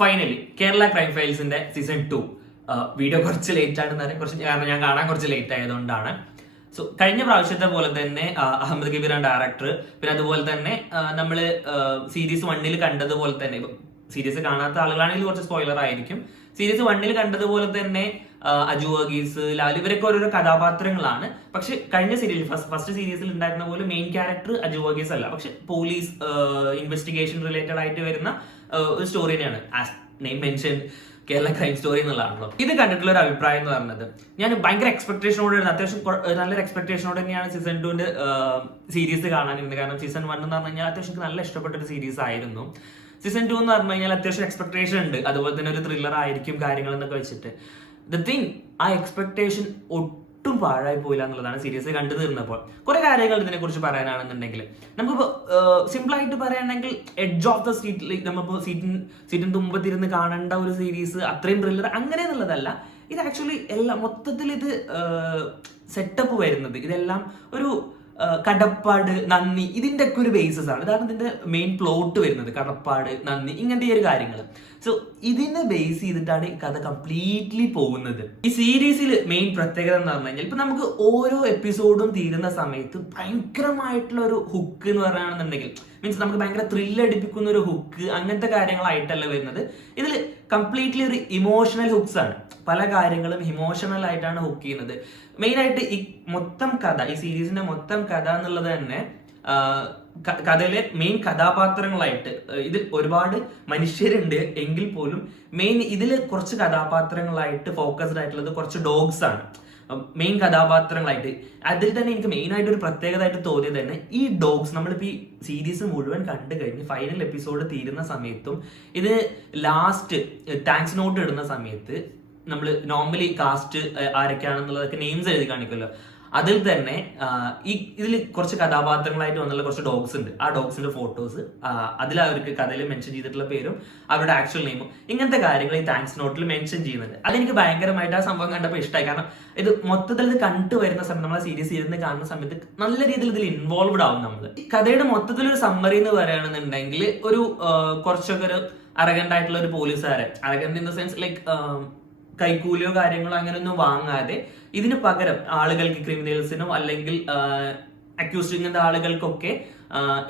Finally Kerala crime ഫയൽസിന്റെ season 2 video കുറച്ച് late ആണെന്ന് പറയാം, കാരണം ഞാൻ കാണാൻ കുറച്ച് ലേറ്റ് ആയതുകൊണ്ടാണ്. സോ കഴിഞ്ഞ പ്രാവശ്യത്തെ പോലെ തന്നെ അഹമ്മദ് കബീറാണ് ഡയറക്ടർ. പിന്നെ അതുപോലെ തന്നെ നമ്മൾ സീരീസ് 1 കണ്ടതുപോലെ തന്നെ, സീരീസ് കാണാത്ത ആളുകളാണെങ്കിൽ കുറച്ച് സ്പോയിലർ ആയിരിക്കും. സീരീസ് 1 കണ്ടതുപോലെ തന്നെ അജു വർഗീസ്, ലാൽ, ഇവരൊക്കെ ഓരോരോ കഥാപാത്രങ്ങളാണ്. പക്ഷെ കഴിഞ്ഞ സീരീസിൽ ഫസ്റ്റ് സീരീസിൽ ഉണ്ടായിരുന്ന പോലെ മെയിൻ ക്യാരക്ടർ അജു വർഗീസ് അല്ല, പക്ഷെ പോലീസ് ഇൻവെസ്റ്റിഗേഷൻ റിലേറ്റഡ് ആയിട്ട് വരുന്ന ഒരു സ്റ്റോറി തന്നെയാണ്. As name mention Kerala crime story എന്നുള്ളതാണല്ലോ. ഇത് കണ്ടിട്ടുള്ള ഒരു അഭിപ്രായം എന്ന് പറഞ്ഞത്, ഞാൻ ഭയങ്കര എക്സ്പെക്ടേഷനോടെ, അത്യാവശ്യം നല്ലൊരു എക്സ്പെക്ടേഷനോടെ തന്നെയാണ് സീസൺ 2 സീരീസ് കാണാനിരുന്നത്. കാരണം സീസൺ 1 എന്ന് പറഞ്ഞു കഴിഞ്ഞാൽ അത്യാവശ്യം നല്ല ഇഷ്ടപ്പെട്ട ഒരു സീരീസ് ആയിരുന്നു. സീസൺ 2 എന്ന് പറഞ്ഞു കഴിഞ്ഞാൽ അത്യാവശ്യം എക്സ്പെക്ടേഷൻ ഉണ്ട്, അതുപോലെ തന്നെ ഒരു ത്രില്ലർ ആയിരിക്കും കാര്യങ്ങൾ എന്നൊക്കെ വെച്ചിട്ട്. ദ തിങ്, ആ എക്സ്പെക്ടേഷൻ ഒട്ടും പാഴായി പോയില്ല എന്നുള്ളതാണ് സീരീസ് കണ്ടു തീർന്നപ്പോൾ. കുറെ കാര്യങ്ങൾ ഇതിനെ കുറിച്ച് പറയാനാണെന്നുണ്ടെങ്കിൽ നമുക്കിപ്പോ സിമ്പിൾ ആയിട്ട് പറയുകയാണെങ്കിൽ എഡ്ജ് ഓഫ് ദ സീറ്റ്, നമ്മളിപ്പോ സീറ്റിന് മുമ്പത്തിരുന്ന് കാണേണ്ട ഒരു സീരീസ് അത്രയും ത്രില്ലർ അങ്ങനെ എന്നുള്ളതല്ല. ഇത് ആക്ച്വലി എല്ലാം മൊത്തത്തിൽ ഇത് സെറ്റപ്പ് വരുന്നത് ഇതെല്ലാം ഒരു കടപ്പാട്, നന്ദി, ഇതിന്റെ ഒക്കെ ഒരു ബേസിസ് ആണ്. ഇതാണ് ഇതിന്റെ മെയിൻ പ്ലോട്ട് വരുന്നത്, കടപ്പാട്, നന്ദി, ഇങ്ങനത്തെ ഒരു കാര്യങ്ങൾ. സോ ഇതിനെ ബേസ് ചെയ്തിട്ടാണ് ഈ കഥ കംപ്ലീറ്റ്ലി പോകുന്നത്. ഈ സീരീസിൽ മെയിൻ പ്രത്യേകത എന്ന് പറഞ്ഞു കഴിഞ്ഞാൽ ഇപ്പൊ നമുക്ക് ഓരോ എപ്പിസോഡും തീരുന്ന സമയത്ത് ഭയങ്കരമായിട്ടുള്ള ഒരു ഹുക്ക് എന്ന് പറയുകയാണെന്നുണ്ടെങ്കിൽ, മീൻസ് നമുക്ക് ഭയങ്കര ത്രില്ലടിപ്പിക്കുന്ന ഒരു ഹുക്ക്, അങ്ങനത്തെ കാര്യങ്ങളായിട്ടല്ല വരുന്നത്. ഇതിൽ കംപ്ലീറ്റ്ലി ഒരു ഇമോഷണൽ ഹുക്സ് ആണ്. പല കാര്യങ്ങളും ഇമോഷണൽ ആയിട്ടാണ് ഹുക്ക് ചെയ്യുന്നത്. മെയിൻ ആയിട്ട് ഈ മൊത്തം കഥ, ഈ സീരീസിന്റെ മൊത്തം കഥ എന്നുള്ളത് തന്നെ കഥയിലെ മെയിൻ കഥാപാത്രങ്ങളായിട്ട്, ഇതിൽ ഒരുപാട് മനുഷ്യരുണ്ട് എങ്കിൽ പോലും മെയിൻ ഇതിൽ കുറച്ച് കഥാപാത്രങ്ങളായിട്ട് ഫോക്കസ്ഡ് ആയിട്ടുള്ളത് കുറച്ച് ഡോഗ്സ് ആണ് മെയിൻ കഥാപാത്രങ്ങളായിട്ട്. അതിൽ തന്നെ എനിക്ക് മെയിൻ ആയിട്ട് ഒരു പ്രത്യേകത ആയിട്ട് തോന്നിയത് തന്നെ ഈ ഡോഗ്സ്, നമ്മളിപ്പോ ഈ സീരീസ് മുഴുവൻ കണ്ടു കഴിഞ്ഞ് ഫൈനൽ എപ്പിസോഡ് തീരുന്ന സമയത്തും ഇത് ലാസ്റ്റ് താങ്ക്സ് നോട്ട് ഇടുന്ന സമയത്ത് നമ്മൾ നോർമലി കാസ്റ്റ് ആരൊക്കെയാണെന്നുള്ളതൊക്കെ നെയിംസ് എഴുതി കാണിക്കുമല്ലോ. അതിൽ തന്നെ ഇതിൽ കുറച്ച് കഥാപാത്രങ്ങളായിട്ട് വന്നുള്ള കുറച്ച് ഡോഗ്സ് ഉണ്ട്. ആ ഡോഗ്സിന്റെ ഫോട്ടോസ്, അതിൽ അവർക്ക് കഥയിൽ മെൻഷൻ ചെയ്തിട്ടുള്ള പേരും അവരുടെ ആക്ച്വൽ നെയിമും, ഇങ്ങനത്തെ കാര്യങ്ങൾ ഈ താങ്ക്സ് നോട്ടിൽ മെൻഷൻ ചെയ്യുന്നുണ്ട്. അതെനിക്ക് ഭയങ്കരമായിട്ട് ആ സംഭവം കണ്ടപ്പോൾ ഇഷ്ടമായി. കാരണം ഇത് മൊത്തത്തിൽ ഇത് കണ്ടുവരുന്ന സമയത്ത്, നമ്മളെ സീരീസ് ഇരുന്ന് കാണുന്ന സമയത്ത് നല്ല രീതിയിൽ ഇതിൽ ഇൻവോൾവ്ഡ് ആവും നമ്മൾ. കഥയുടെ മൊത്തത്തിലൊരു സമ്മറി എന്ന് പറയുകയാണെന്നുണ്ടെങ്കിൽ ഒരു കുറച്ചൊക്കെ ഒരു അറഗന്റ് ആയിട്ടുള്ള ഒരു പോലീസുകാരൻ, arrogant in the sense like കൈക്കൂലിയോ കാര്യങ്ങളോ അങ്ങനെയൊന്നും വാങ്ങാതെ ഇതിന് പകരം ആളുകൾക്ക്, ക്രിമിനൽസിനോ അല്ലെങ്കിൽ അക്യൂസ്ഡ് ഇങ്ങനത്തെ ആളുകൾക്കൊക്കെ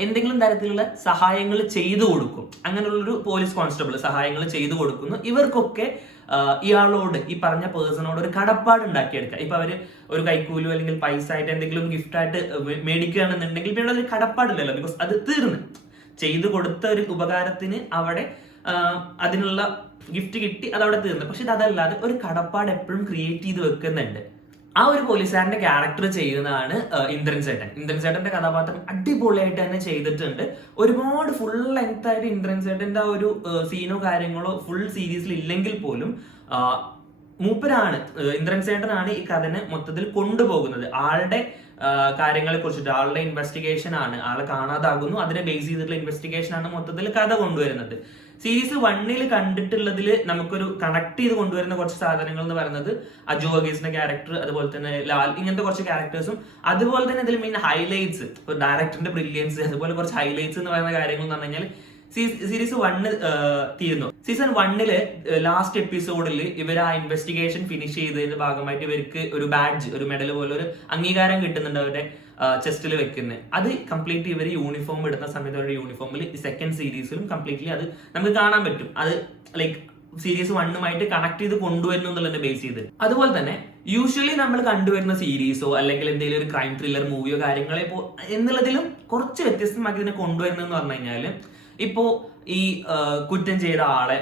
എന്തെങ്കിലും തരത്തിലുള്ള സഹായങ്ങൾ ചെയ്തു കൊടുക്കും. അങ്ങനെയുള്ളൊരു പോലീസ് കോൺസ്റ്റബിൾ സഹായങ്ങൾ ചെയ്തു കൊടുക്കുന്നു. ഇവർക്കൊക്കെ ഇയാളോട്, ഈ പറഞ്ഞ പേഴ്സണോട് ഒരു കടപ്പാട് ഉണ്ടാക്കിയെടുക്കുക. ഇപ്പൊ അവര് ഒരു കൈക്കൂലോ അല്ലെങ്കിൽ പൈസ ആയിട്ട് എന്തെങ്കിലും ഗിഫ്റ്റ് ആയിട്ട് മേടിക്കുകയാണെന്നുണ്ടെങ്കിൽ പിന്നെ ഒരു കടപ്പാടില്ലല്ലോ, ബിക്കോസ് അത് തീർന്ന് ചെയ്തു കൊടുത്ത ഒരു ഉപകാരത്തിന് അവിടെ അതിനുള്ള ഗിഫ്റ്റ് കിട്ടി, അതവിടെ തീർന്നു. പക്ഷെ അതല്ലാതെ ഒരു കടപ്പാട് എപ്പോഴും ക്രിയേറ്റ് ചെയ്ത് വെക്കുന്നുണ്ട്. ആ ഒരു പോലീസുകാരന്റെ ക്യാരക്ടർ ചെയ്യുന്നതാണ് ഇന്ദ്രൻ ചേട്ടൻ. ഇന്ദ്രൻ ചേട്ടന്റെ കഥാപാത്രം അടിപൊളിയായിട്ട് തന്നെ ചെയ്തിട്ടുണ്ട്. ഒരുപാട് ഫുൾ ലെങ്ത് ആയിട്ട് ഇന്ദ്രൻ ചേട്ടന്റെ ആ ഒരു സീനോ കാര്യങ്ങളോ ഫുൾ സീരീസിൽ ഇല്ലെങ്കിൽ പോലും മൂപ്പരാണ്, ഇന്ദ്രൻ ചേട്ടനാണ് ഈ കഥനെ മൊത്തത്തിൽ കൊണ്ടുപോകുന്നത്. ആളുടെ കാര്യങ്ങളെ കുറിച്ചിട്ട്, ആളുടെ ഇൻവെസ്റ്റിഗേഷൻ ആണ്, ആളെ കാണാതാകുന്നു, അതിനെ ബേസ് ചെയ്തിട്ടുള്ള ഇൻവെസ്റ്റിഗേഷൻ ആണ് മൊത്തത്തിൽ കഥ കൊണ്ടുവരുന്നത്. സീരീസ് 1 കണ്ടിട്ടുള്ളതിൽ നമുക്കൊരു കണക്ട് ചെയ്ത് കൊണ്ടുവരുന്ന കുറച്ച് സാധനങ്ങൾ എന്ന് പറയുന്നത് അജു വർഗീസിന്റെ ക്യാരക്ടർ, അതുപോലെ തന്നെ ലാൽ, ഇങ്ങനത്തെ കുറച്ച് ക്യാരക്ടേഴ്സും, അതുപോലെ തന്നെ ഇതിൽ മെയിൻ ഹൈലൈറ്റ്സ്, ഡയറക്ടറിന്റെ ബ്രില്യൻസ്, അതുപോലെ കുറച്ച് ഹൈലൈറ്റ്സ് എന്ന് പറയുന്ന കാര്യങ്ങൾ എന്ന് പറഞ്ഞു കഴിഞ്ഞാൽ സീരീസ് 1 തീരുന്നു. സീസൺ 1 ലാസ്റ്റ് എപ്പിസോഡിൽ ഇവർ ആ ഇൻവെസ്റ്റിഗേഷൻ ഫിനിഷ് ചെയ്തതിന്റെ ഭാഗമായിട്ട് ഇവർക്ക് ഒരു ബാഡ്ജ്, ഒരു മെഡൽ പോലെ ഒരു അംഗീകാരം കിട്ടുന്നുണ്ട് അവരുടെ ചെസ്റ്റിൽ വെക്കുന്നത്. അത് കംപ്ലീറ്റ് ഇവർ യൂണിഫോം ഇടുന്ന സമയത്ത് അവരുടെ യൂണിഫോമിൽ സെക്കൻഡ് സീരീസിലും കംപ്ലീറ്റ്ലി അത് നമുക്ക് കാണാൻ പറ്റും. അത് ലൈക്ക് സീരീസ് 1 കണക്ട് ചെയ്ത് കൊണ്ടുവരുന്നു എന്നുള്ളതിന്റെ ബേസ് ചെയ്ത്. അതുപോലെ തന്നെ യൂഷ്വലി നമ്മൾ കണ്ടുവരുന്ന സീരീസോ അല്ലെങ്കിൽ എന്തെങ്കിലും ഒരു ക്രൈം ത്രില്ലർ മൂവിയോ കാര്യങ്ങളെ എന്നുള്ളതിലും കുറച്ച് വ്യത്യസ്തമാക്കി ഇതിനെ കൊണ്ടുവരുന്നതെന്ന് പറഞ്ഞു കഴിഞ്ഞാല്, ഇപ്പോ ഈ കുറ്റം ചെയ്ത ആളെ,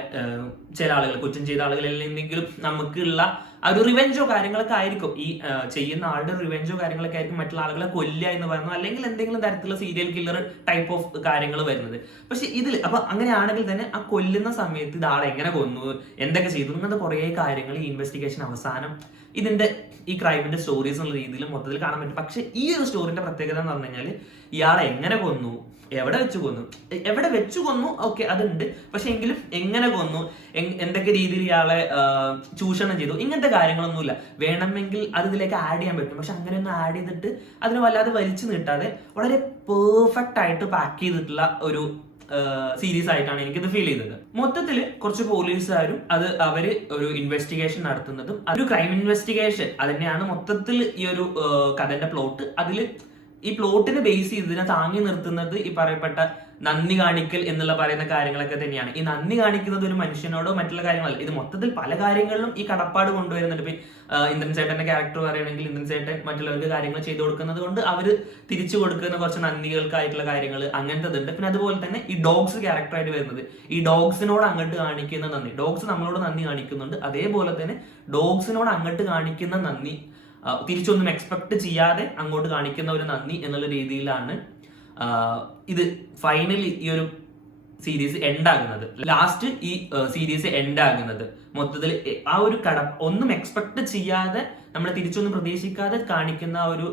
ചില ആളുകൾ കുറ്റം ചെയ്ത ആളുകളിൽ എന്തെങ്കിലും നമുക്കുള്ള ഒരു റിവെഞ്ചോ കാര്യങ്ങളൊക്കെ ആയിരിക്കും, ഈ ചെയ്യുന്ന ആളുടെ റിവെഞ്ചോ കാര്യങ്ങളൊക്കെ ആയിരിക്കും മറ്റുള്ള ആളുകളെ കൊല്ലുക എന്ന് പറയുന്നത്, അല്ലെങ്കിൽ എന്തെങ്കിലും തരത്തിലുള്ള സീരിയൽ കില്ലർ ടൈപ്പ് ഓഫ് കാര്യങ്ങൾ വരുന്നത്. പക്ഷെ ഇതിൽ അപ്പൊ അങ്ങനെയാണെങ്കിൽ തന്നെ ആ കൊല്ലുന്ന സമയത്ത് ഇത് ആളെ എങ്ങനെ കൊന്നു, എന്തൊക്കെ ചെയ്തു, അങ്ങനത്തെ കുറെ കാര്യങ്ങൾ ഈ ഇൻവെസ്റ്റിഗേഷൻ അവസാനം ഇതിന്റെ ഈ ക്രൈമിന്റെ സ്റ്റോറീസ് എന്നുള്ള രീതിയിൽ മൊത്തത്തിൽ കാണാൻ പറ്റും. പക്ഷെ ഈ ഒരു സ്റ്റോറിന്റെ പ്രത്യേകത എന്ന് പറഞ്ഞു കഴിഞ്ഞാൽ ഇയാളെ എങ്ങനെ കൊന്നു, എവിടെ വെച്ച് കൊന്നു ഓക്കെ അതുണ്ട്, പക്ഷെ എങ്കിലും എങ്ങനെ കൊന്നു, എന്തൊക്കെ രീതിയിൽ ഇയാളെ ചൂഷണം ചെയ്തു, ഇങ്ങനത്തെ കാര്യങ്ങളൊന്നുമില്ല. വേണമെങ്കിൽ അത് ഇതിലേക്ക് ആഡ് ചെയ്യാൻ പറ്റും, പക്ഷെ അങ്ങനെയൊന്നും ആഡ് ചെയ്തിട്ട് അതിന് വല്ലാതെ വലിച്ചു നീട്ടാതെ വളരെ പെർഫെക്റ്റ് ആയിട്ട് പാക്ക് ചെയ്തിട്ടുള്ള ഒരു സീരീസ് ആയിട്ടാണ് എനിക്കിത് ഫീൽ ചെയ്തത്. മൊത്തത്തിൽ കുറച്ച് പോലീസുകാരും അവര് ഒരു ഇൻവെസ്റ്റിഗേഷൻ നടത്തുന്നതും ഒരു ക്രൈം ഇൻവെസ്റ്റിഗേഷൻ അത് തന്നെയാണ് മൊത്തത്തിൽ ഈ ഒരു കഥന്റെ പ്ലോട്ട്. അതിൽ ഈ പ്ലോട്ടിനെ ബേസ് ചെയ്ത് ഇതിനെ താങ്ങി നിർത്തുന്നത് ഈ പറയപ്പെട്ട നന്ദി കാണിക്കൽ എന്നുള്ള പറയുന്ന കാര്യങ്ങളൊക്കെ തന്നെയാണ്. ഈ നന്ദി കാണിക്കുന്നത് ഒരു മനുഷ്യനോടോ മറ്റുള്ള കാര്യങ്ങളല്ല, ഇത് മൊത്തത്തിൽ പല കാര്യങ്ങളിലും ഈ കടപ്പാട് കൊണ്ടുവരുന്നുണ്ട്. ഇപ്പൊ ഇന്ദ്രൻ ചേട്ടന്റെ ക്യാരക്ടർ പറയുകയാണെങ്കിൽ ഇന്ദ്രൻ ചേട്ടൻ മറ്റുള്ളവർക്ക് കാര്യങ്ങൾ ചെയ്തു കൊടുക്കുന്നത് കൊണ്ട് അവര് തിരിച്ചു കൊടുക്കുന്ന കുറച്ച് നന്ദികൾക്കായിട്ടുള്ള കാര്യങ്ങൾ അങ്ങനത്തെ. പിന്നെ അതുപോലെ തന്നെ ഈ ഡോഗ്സ് ക്യാരക്ടറായിട്ട് വരുന്നത്, ഈ ഡോഗ്സിനോട് അങ്ങോട്ട് കാണിക്കുന്ന നന്ദി, ഡോഗ്സ് നമ്മളോട് നന്ദി കാണിക്കുന്നുണ്ട്, അതേപോലെ തന്നെ ഡോഗ്സിനോട് അങ്ങോട്ട് കാണിക്കുന്ന നന്ദി തിരിച്ചൊന്നും എക്സ്പെക്ട് ചെയ്യാതെ അങ്ങോട്ട് കാണിക്കുന്ന ഒരു നന്ദി എന്നുള്ള രീതിയിലാണ് ഇത് ഫൈനലി ഈ ഒരു സീരീസ് എൻഡ് ആകുന്നത്. ലാസ്റ്റ് ഈ സീരീസ് എൻഡ് ആകുന്നത് മൊത്തത്തിൽ ആ ഒരു ഒന്നും എക്സ്പെക്ട് ചെയ്യാതെ നമ്മൾ തിരിച്ചൊന്നും പ്രതീക്ഷിക്കാതെ കാണിക്കുന്ന ആ ഒരു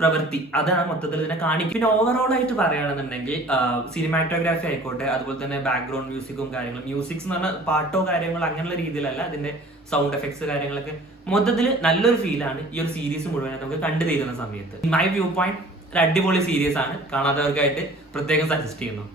പ്രവൃത്തി, അതാണ് മൊത്തത്തിൽ ഇതിനെ കാണിക്കും. പിന്നെ ഓവറോൾ ആയിട്ട് പറയുകയാണെന്നുണ്ടെങ്കിൽ സിനിമാറ്റോഗ്രാഫി ആയിക്കോട്ടെ, അതുപോലെ തന്നെ ബാക്ക്ഗ്രൗണ്ട് മ്യൂസിക്കും കാര്യങ്ങളും, മ്യൂസിക്സ് എന്ന് പറഞ്ഞാൽ പാട്ടോ കാര്യങ്ങളോ അങ്ങനെയുള്ള രീതിയിലല്ല, അതിന്റെ സൗണ്ട് എഫക്ട്സ് കാര്യങ്ങളൊക്കെ മൊത്തത്തിൽ നല്ലൊരു ഫീലാണ് ഈ ഒരു സീരീസ് മുഴുവൻ നമുക്ക് കണ്ടു തീരുന്ന സമയത്ത്. മൈ വ്യൂ പോയിന്റ് ഒരു അടിപൊളി സീരീസ് ആണ്, കാണാത്തവർക്കായിട്ട് പ്രത്യേകം സജസ്റ്റ് ചെയ്യുന്നു.